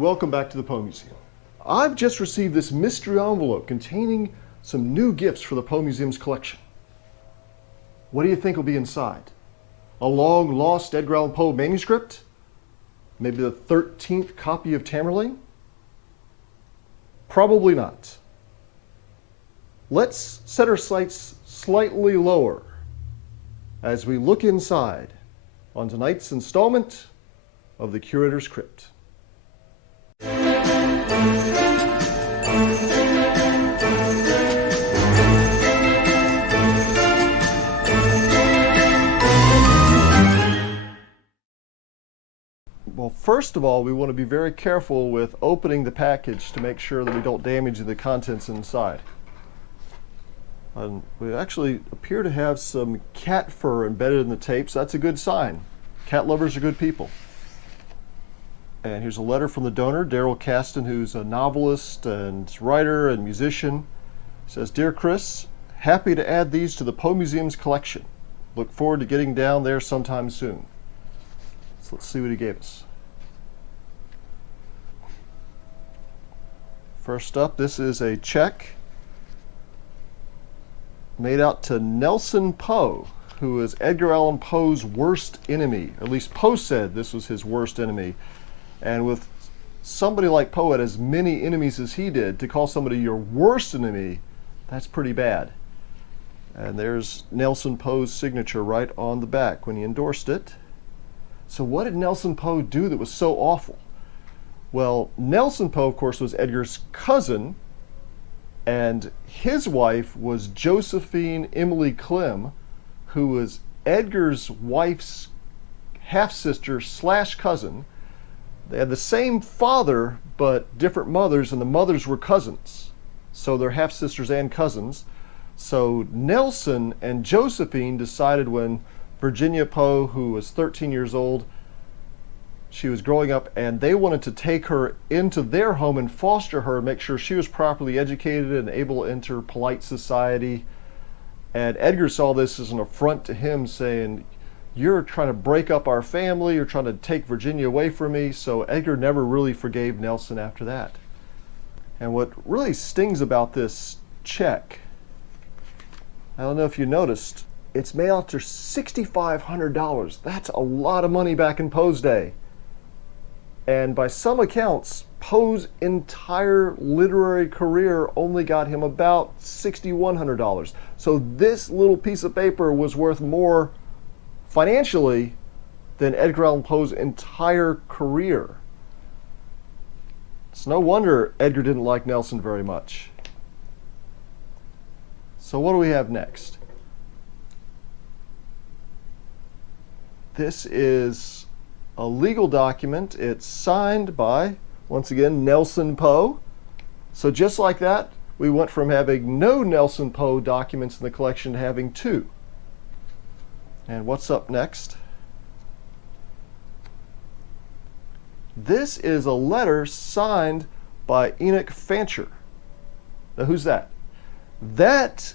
and welcome back to the Poe Museum. I've just received this mystery envelope containing some new gifts for the Poe Museum's collection. What do you think will be inside? A long-lost Edgar Allan Poe manuscript? Maybe the 13th copy of Tamerlane? Probably not. Let's set our sights slightly lower as we look inside on tonight's installment of the Curator's Crypt. Well, first of all, we want to be very careful with opening the package to make sure that we don't damage the contents inside. We actually appear to have some cat fur embedded in the tape, so that's a good sign. Cat lovers are good people. And here's a letter from the donor, Daryl Caston, who's a novelist and writer and musician. He says, "Dear Chris, happy to add these to the Poe Museum's collection. Look forward to getting down there sometime soon." So let's see what he gave us. First up, this is a check made out to Nelson Poe, who is Edgar Allan Poe's worst enemy. At least Poe said this was his worst enemy. And with somebody like Poe had as many enemies as he did, to call somebody your worst enemy, that's pretty bad. And there's Nelson Poe's signature right on the back when he endorsed it. So what did Nelson Poe do that was so awful? Well, Nelson Poe, of course, was Edgar's cousin, and his wife was Josephine Emily Clem, who was Edgar's wife's half-sister slash cousin. They had the same father, but different mothers, and the mothers were cousins. So they're half-sisters and cousins. So Nelson and Josephine decided when Virginia Poe, who was 13 years old, she was growing up, and they wanted to take her into their home and foster her, make sure she was properly educated and able to enter polite society. And Edgar saw this as an affront to him, saying, "You're trying to break up our family, you're trying to take Virginia away from me." So Edgar never really forgave Nelson after that. And what really stings about this check, I don't know if you noticed, it's made out to $6,500. That's a lot of money back in Poe's day. And by some accounts, Poe's entire literary career only got him about $6,100. So this little piece of paper was worth more financially than Edgar Allan Poe's entire career. It's no wonder Edgar didn't like Nelson very much. So what do we have next? This is a legal document. It's signed by, once again, Nelson Poe. So just like that, we went from having no Nelson Poe documents in the collection to having two. And what's up next? This is a letter signed by Enoch Fancher. Now who's that? That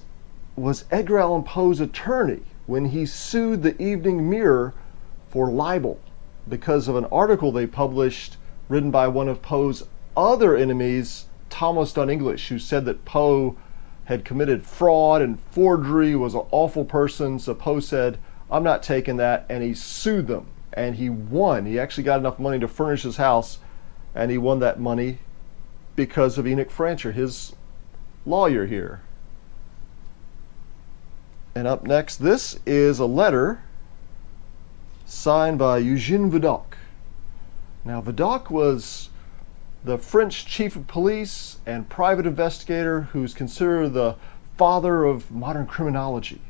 was Edgar Allan Poe's attorney when he sued the Evening Mirror for libel because of an article they published written by one of Poe's other enemies, Thomas Dunn English, who said that Poe had committed fraud and forgery, was an awful person. So Poe said, "I'm not taking that," and he sued them, and he won. He actually got enough money to furnish his house, and he won that money because of Enoch Fancher, his lawyer here. And up next, this is a letter signed by Eugène Vidocq. Now, Vidocq was the French chief of police and private investigator who's considered the father of modern criminology.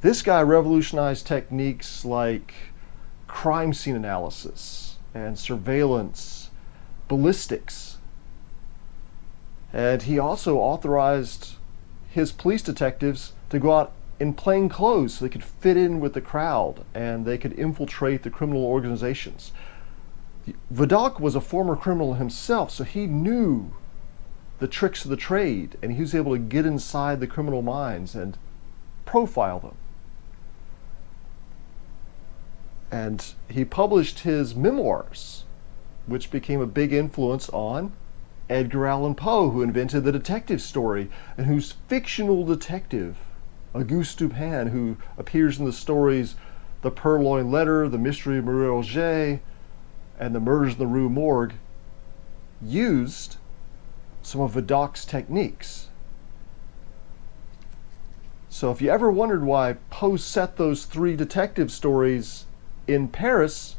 This guy revolutionized techniques like crime scene analysis and surveillance, ballistics. And he also authorized his police detectives to go out in plain clothes so they could fit in with the crowd and they could infiltrate the criminal organizations. Vidocq was a former criminal himself, so he knew the tricks of the trade, and he was able to get inside the criminal minds and profile them. And he published his memoirs which became a big influence on Edgar Allan Poe, who invented the detective story and whose fictional detective, Auguste Dupin, who appears in the stories The Purloined Letter, The Mystery of Marie Roget, and The Murders in the Rue Morgue, used some of Vidocq's techniques. So if you ever wondered why Poe set those 3 detective stories in Paris,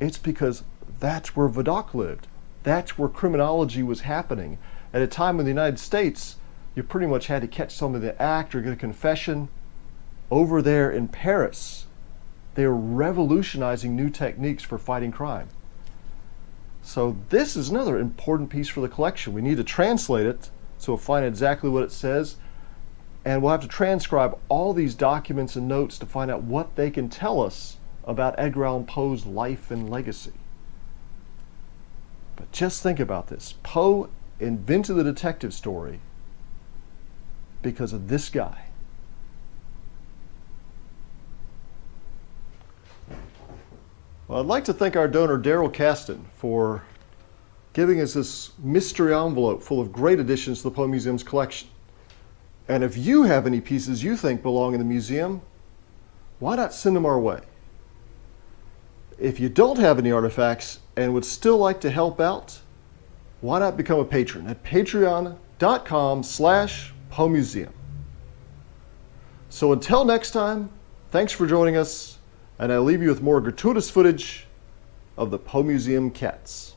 it's because that's where Vidocq lived. That's where criminology was happening. At a time in the United States, you pretty much had to catch somebody in the act or get a confession. Over there in Paris, they were revolutionizing new techniques for fighting crime. So this is another important piece for the collection. We need to translate it so we'll find exactly what it says, and we'll have to transcribe all these documents and notes to find out what they can tell us about Edgar Allan Poe's life and legacy. But just think about this. Poe invented the detective story because of this guy. Well, I'd like to thank our donor, Daryl Caston, for giving us this mystery envelope full of great additions to the Poe Museum's collection. And if you have any pieces you think belong in the museum, why not send them our way? If you don't have any artifacts and would still like to help out, why not become a patron at patreon.com/PoeMuseum. So until next time, thanks for joining us, and I leave you with more gratuitous footage of the Poe Museum cats.